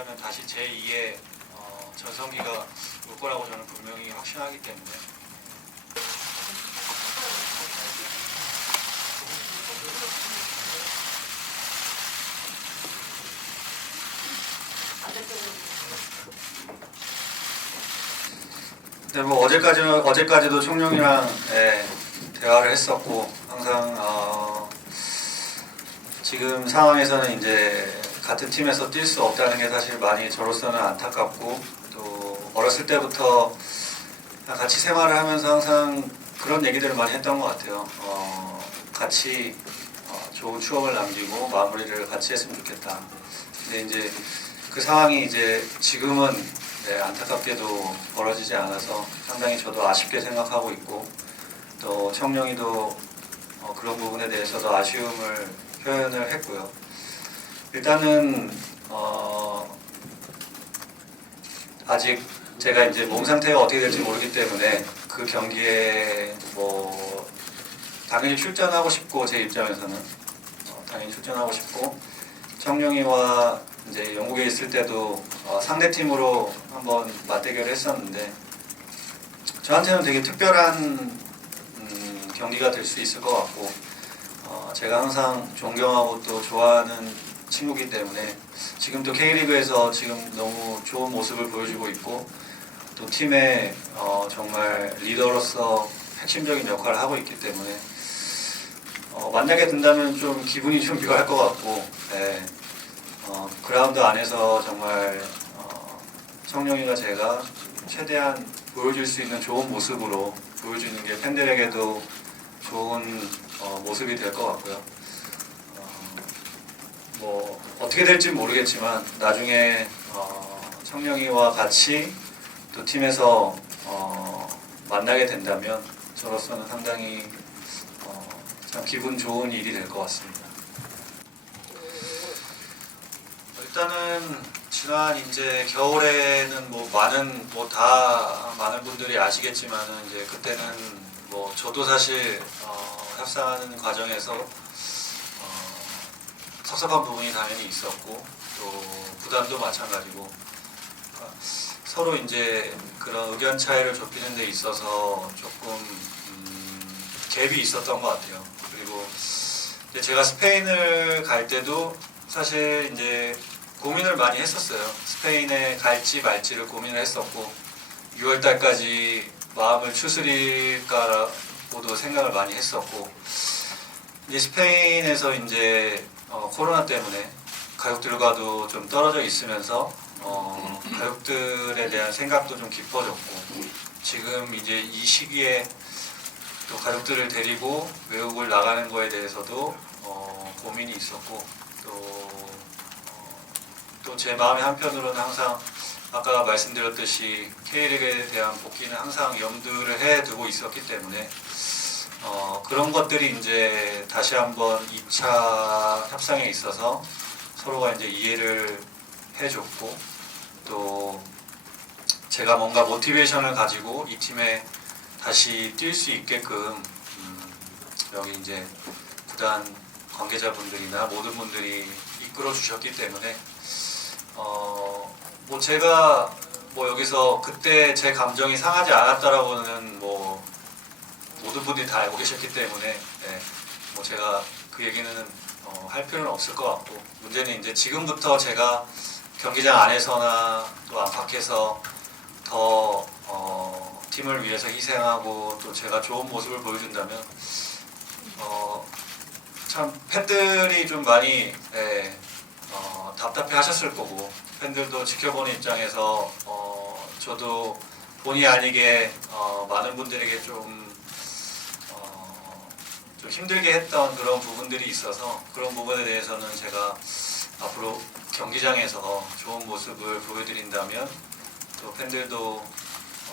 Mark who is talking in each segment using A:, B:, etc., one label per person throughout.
A: 된다면 다시 제2의 어, 전성기가 올 거라고 저는 분명히 확신하기 때문에. 근데 뭐 어제까지는 어제까지도 총룡이랑 예, 대화를 했었고 항상 어, 지금 상황에서는 이제 같은 팀에서 뛸 수 없다는 게 사실 많이 저로서는 안타깝고 또 어렸을 때부터 같이 생활을 하면서 항상 그런 얘기들을 많이 했던 것 같아요. 어, 같이 어, 좋은 추억을 남기고 마무리를 같이 했으면 좋겠다. 근데 이제 그 상황이 이제 지금은 네, 안타깝게도 벌어지지 않아서 상당히 저도 아쉽게 생각하고 있고 또 청룡이도 어, 그런 부분에 대해서도 아쉬움을 표현을 했고요. 일단은 어, 아직 제가 이제 몸 상태가 어떻게 될지 모르기 때문에 그 경기에 뭐 당연히 출전하고 싶고 제 입장에서는. 어, 당연히 출전하고 싶고. 청룡이와 이제 영국에 있을 때도 어, 상대 팀으로 한번 맞대결을 했었는데 저한테는 되게 특별한 음, 경기가 될 수 있을 것 같고 어, 제가 항상 존경하고 또 좋아하는 친구기 때문에 지금 또 K리그에서 지금 너무 좋은 모습을 보여주고 있고 또 팀의 어, 정말 리더로서 핵심적인 역할을 하고 있기 때문에 어, 만나게 된다면 좀 기분이 좀 묘할 것 같고 네. 어, 그라운드 안에서 정말 어, 청룡이가 제가 최대한 보여줄 수 있는 좋은 모습으로 보여주는 게 팬들에게도 좋은 어, 모습이 될 것 같고요. 어떻게 될지 모르겠지만 나중에 어, 청룡이와 같이 또 팀에서 어, 만나게 된다면 저로서는 상당히 어, 참 기분 좋은 일이 될 것 같습니다. 일단은 지난 이제 겨울에는 뭐 많은 뭐 다 많은 분들이 아시겠지만은 이제 그때는 뭐 저도 사실 어, 협상하는 과정에서 어, 섭섭한 부분이 당연히 있었고 또 부담도 마찬가지고 그러니까 서로 이제 그런 의견 차이를 좁히는 데 있어서 조금 음, 갭이 있었던 것 같아요. 그리고 제가 스페인을 갈 때도 사실 이제 고민을 많이 했었어요. 스페인에 갈지 말지를 고민을 했었고 6월 달까지 마음을 추스릴까라고도 생각을 많이 했었고 이제 스페인에서 이제 어, 코로나 때문에 가족들과도 좀 떨어져 있으면서 어, 가족들에 대한 생각도 좀 깊어졌고 지금 이제 이 시기에 또 가족들을 데리고 외국을 나가는 거에 대해서도 어, 고민이 있었고 또또제 마음의 한편으로는 항상 아까 말씀드렸듯이 K리그에 대한 복귀는 항상 염두를 해 두고 있었기 때문에 어, 그런 것들이 이제 다시 한번 2차 협상에 있어서 서로가 이제 이해를 해줬고 또 제가 뭔가 모티베이션을 가지고 이 팀에 다시 뛸 수 있게끔 음, 여기 이제 구단 관계자분들이나 모든 분들이 이끌어 주셨기 때문에 어, 뭐 제가 뭐 여기서 그때 제 감정이 상하지 않았다라고는 뭐 분들이 다 알고 계셨기 때문에 예, 뭐 제가 그 얘기는 어, 할 필요는 없을 것 같고 문제는 이제 지금부터 제가 경기장 안에서나 또 안팎에서 더 어, 팀을 위해서 희생하고 또 제가 좋은 모습을 보여준다면 어, 참 팬들이 좀 많이 예, 어, 답답해 하셨을 거고 팬들도 지켜보는 입장에서 어, 저도 본의 아니게 어, 많은 분들에게 좀, 어, 좀 힘들게 했던 그런 부분들이 있어서 그런 부분에 대해서는 제가 앞으로 경기장에서 좋은 모습을 보여드린다면 또 팬들도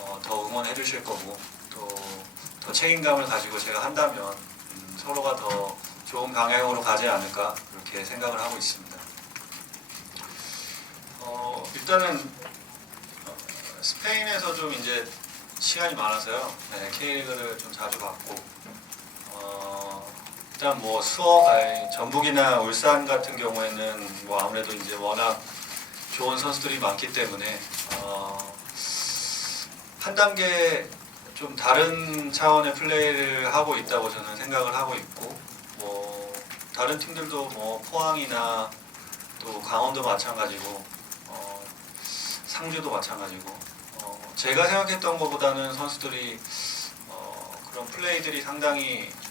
A: 어, 더 응원해 주실 거고 또 더 책임감을 가지고 제가 한다면 음, 서로가 더 좋은 방향으로 가지 않을까 그렇게 생각을 하고 있습니다. 어, 일단은 어, 스페인에서 좀 이제 시간이 많아서요. 네, K리그를 좀 자주 봤고 어, 일단 뭐 수원, 아니, 전북이나 울산 같은 경우에는 뭐 아무래도 이제 워낙 좋은 선수들이 많기 때문에 어, 한 단계 좀 다른 차원의 플레이를 하고 있다고 저는 생각을 하고 있고 뭐 다른 팀들도 뭐 포항이나 또 강원도 마찬가지고 어, 상주도 마찬가지고 어, 제가 생각했던 것보다는 선수들이 어, 그런 플레이들이 상당히 어,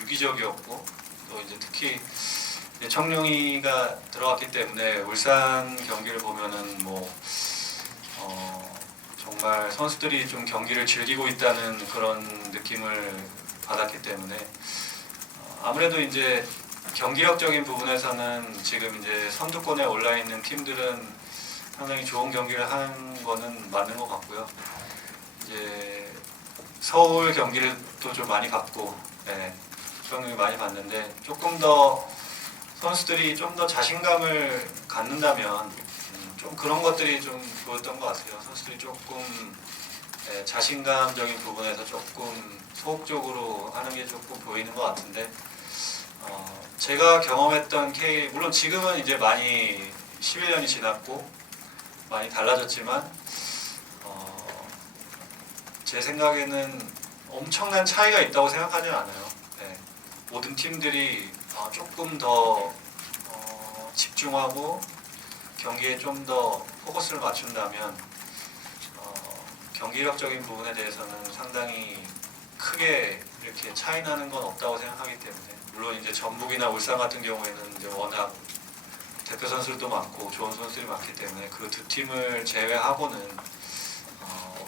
A: 유기적이었고 또 이제 특히 이제 청룡이가 들어갔기 때문에 울산 경기를 보면은 뭐 어, 정말 선수들이 좀 경기를 즐기고 있다는 그런 느낌을 받았기 때문에 어, 아무래도 이제 경기력적인 부분에서는 지금 이제 선두권에 올라 있는 팀들은 상당히 좋은 경기를 하는 거는 맞는 것 같고요. 이제 서울 경기를 또 좀 많이 봤고, 네, 경기 많이 봤는데 조금 더 선수들이 좀 더 자신감을 갖는다면 음, 좀 그런 것들이 좀 보였던 것 같아요. 선수들이 조금 네, 자신감적인 부분에서 조금 소극적으로 하는 게 조금 보이는 것 같은데 어, 제가 경험했던 K 물론 지금은 이제 많이 11년이 지났고 많이 달라졌지만 어, 제 생각에는 엄청난 차이가 있다고 생각하지는 않아요. 네. 모든 팀들이 어, 조금 더 어, 집중하고 경기에 좀 더 포커스를 맞춘다면 어, 경기력적인 부분에 대해서는 상당히 크게 이렇게 차이 나는 건 없다고 생각하기 때문에 물론 이제 전북이나 울산 같은 경우에는 이제 워낙 대표 선수들도 많고 좋은 선수들이 많기 때문에 그 두 팀을 제외하고는 어,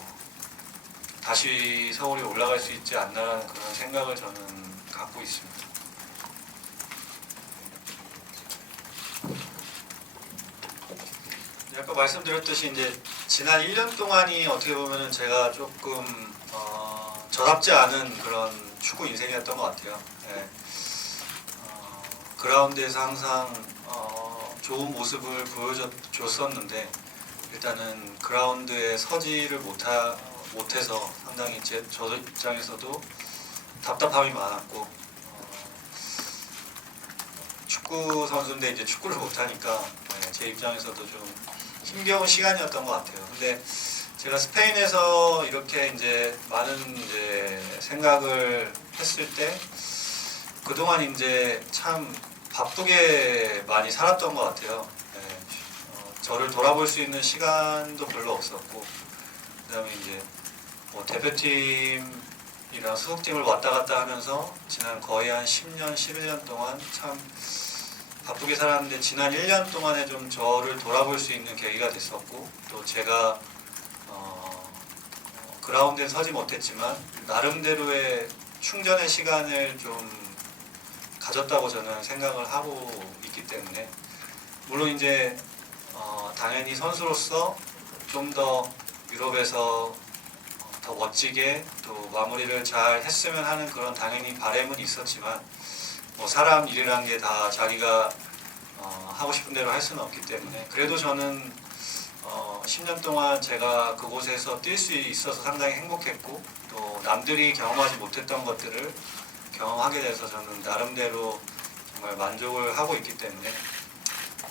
A: 다시 서울이 올라갈 수 있지 않나라는 그런 생각을 저는 갖고 있습니다. 네, 아까 말씀드렸듯이 이제 지난 1년 동안이 어떻게 보면은 제가 조금 어, 저답지 않은 그런 축구 인생이었던 것 같아요. 네. 어, 그라운드에서 항상 어, 좋은 모습을 보여줬었는데 일단은 그라운드에 서지를 못하, 못해서 상당히 제, 저 입장에서도 답답함이 많았고 어, 축구 선수인데 이제 축구를 못하니까 네, 제 입장에서도 좀 힘겨운 시간이었던 것 같아요. 근데 제가 스페인에서 이렇게 이제 많은 이제 생각을 했을 때 그동안 이제 참 바쁘게 많이 살았던 것 같아요. 네. 어, 저를 돌아볼 수 있는 시간도 별로 없었고 그다음에 이제 뭐 대표팀 이랑 소속팀을 왔다 갔다 하면서 지난 거의 한 10년, 11년 동안 참 바쁘게 살았는데 지난 1년 동안에 좀 저를 돌아볼 수 있는 계기가 됐었고 또 제가 어, 어, 그라운드에 서지 못했지만 나름대로의 충전의 시간을 좀 가졌다고 저는 생각을 하고 있기 때문에 물론 이제 어, 당연히 선수로서 좀 더 유럽에서 어, 더 멋지게 또 마무리를 잘 했으면 하는 그런 당연히 바램은 있었지만 뭐 사람 일이란 게다 자기가 어, 하고 싶은 대로 할 수는 없기 때문에. 그래도 저는 어, 10년 동안 제가 그곳에서 뛸 수 있어서 상당히 행복했고 또 남들이 경험하지 못했던 것들을 경험하게 돼서 저는 나름대로 정말 만족을 하고 있기 때문에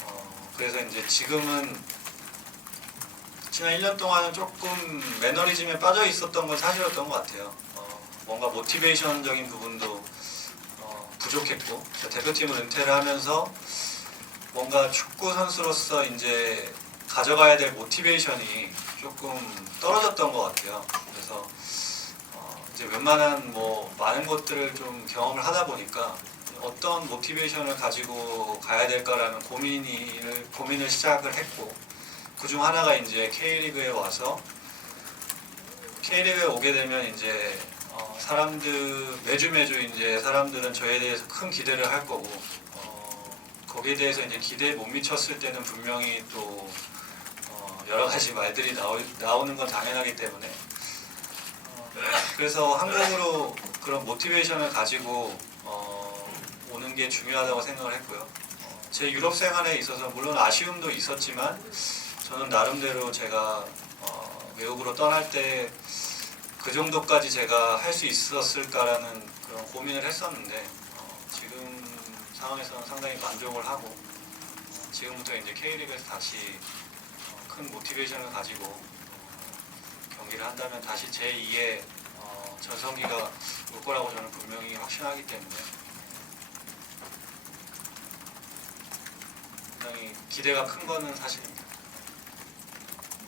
A: 어, 그래서 이제 지금은 지난 1년 동안은 조금 매너리즘에 빠져 있었던 건 사실이었던 것 같아요. 어, 뭔가 모티베이션적인 부분도 어, 부족했고 저 대표팀을 은퇴를 하면서 뭔가 축구 선수로서 이제 가져가야 될 모티베이션이 조금 떨어졌던 것 같아요. 그래서 어, 이제 웬만한 뭐 많은 것들을 좀 경험을 하다 보니까 어떤 모티베이션을 가지고 가야 될까라는 고민을 고민을 시작을 했고 그중 하나가 이제 K리그에 와서 K리그에 오게 되면 이제 어, 사람들 매주 매주 이제 사람들은 저에 대해서 큰 기대를 할 거고 어, 거기에 대해서 이제 기대에 못 미쳤을 때는 분명히 또 어, 여러 가지 말들이 나오, 나오는 건 당연하기 때문에 어, 그래서 한국으로 그런 모티베이션을 가지고 어, 오는 게 중요하다고 생각을 했고요. 어, 제 유럽 생활에 있어서 물론 아쉬움도 있었지만 저는 나름대로 제가 어, 외국으로 떠날 때 그 정도까지 제가 할 수 있었을까라는 그런 고민을 했었는데 어, 지금 상황에서는 상당히 만족을 하고 어, 지금부터 이제 K리그에서 다시 어, 큰 모티베이션을 가지고 어, 경기를 한다면 다시 제2의 어, 전성기가 올 거라고 저는 분명히 확신하기 때문에 굉장히 기대가 큰 거는 사실입니다.